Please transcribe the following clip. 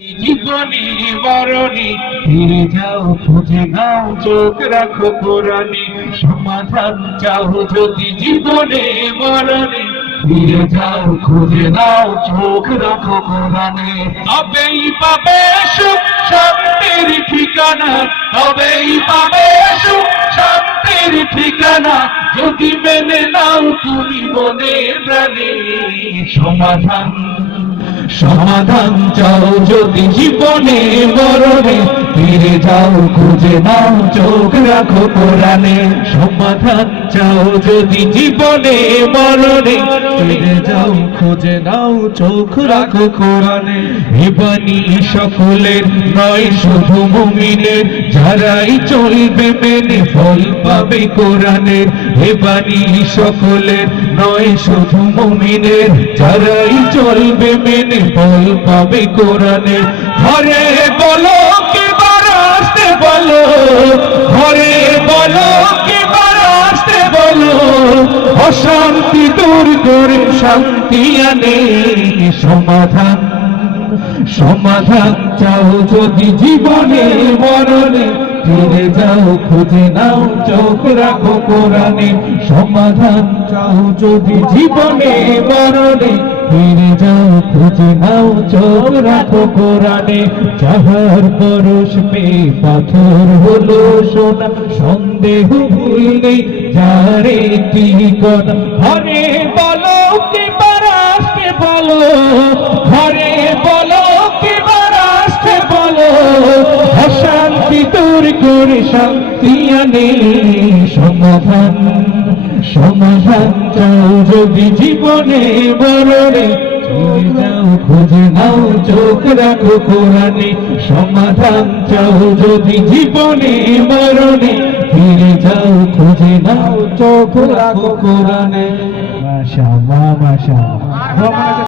জীবনী মরণী ফিরে যাও, খুঁজে নাও, চোখ রাখো কোরআনে। সমাধান চাও যদি জীবনে মরণে, ফিরে যাও, খুঁজে নাও, চোখ রাখো কোরআনে। তবেই পাবে সুখ শান্তির ঠিকানা, তবেই পাবে সুখ শান্তির ঠিকানা, যদি মেনে নাও তুমি মনে প্রাণে। সমাধান চাও যদি জীবনে মরণে, ফিরে যাও, খুঁজে নাও, চোখ রাখো কোরআনে। সমাধান চাও যদি জীবনে মরণে, ফিরে যাও, খুঁজে নাও, চোখ রাখো কোরআনে। এ বাণী সকলের নয় শুধু মুমিনের, যারাই চলবে মেনে ফল পাবে কোরআনের। এ বাণী সকলের নয় শুধু মুমিনের, যারাই চলবে মেনে ফল পাবে কোরআনে। ঘরে বলো কিবার আসতে বলো, ঘরে বলো কিবার আসতে বলো, অশান্তি দূর করে শান্তি আনে। সমাধান চাও যদি জীবনে মরণে, ফিরে যাও, খুঁজে নাও, চোখ রাখো কোরআনে। সমাধান চাও যদি জীবনে মরণে, ফিরে যাও, খুঁজে নাও, চোখ রাখো কোরআনে। যাহার পরশ পেয়ে পাথর হলো সোনা, সন্দেহ ভুল নেই যারে ঠিকানা। ঘরে বলো কিবার আসতে বলো, ঘরে বলো কিবার আসতে বলো, অশান্তি দূর করে শান্তি আনে। সমাধান চাও যদি জীবনে মরণে, ফিরে যাও, খুঁজে নাও, চোখ রাখো কোরআনে। সমাধান চাও যদি জীবনে মরণে, ফিরে যাও, খুঁজে নাও, চোখ রাখো কোরআনে। মাশাআল্লাহ, মাশাআল্লাহ।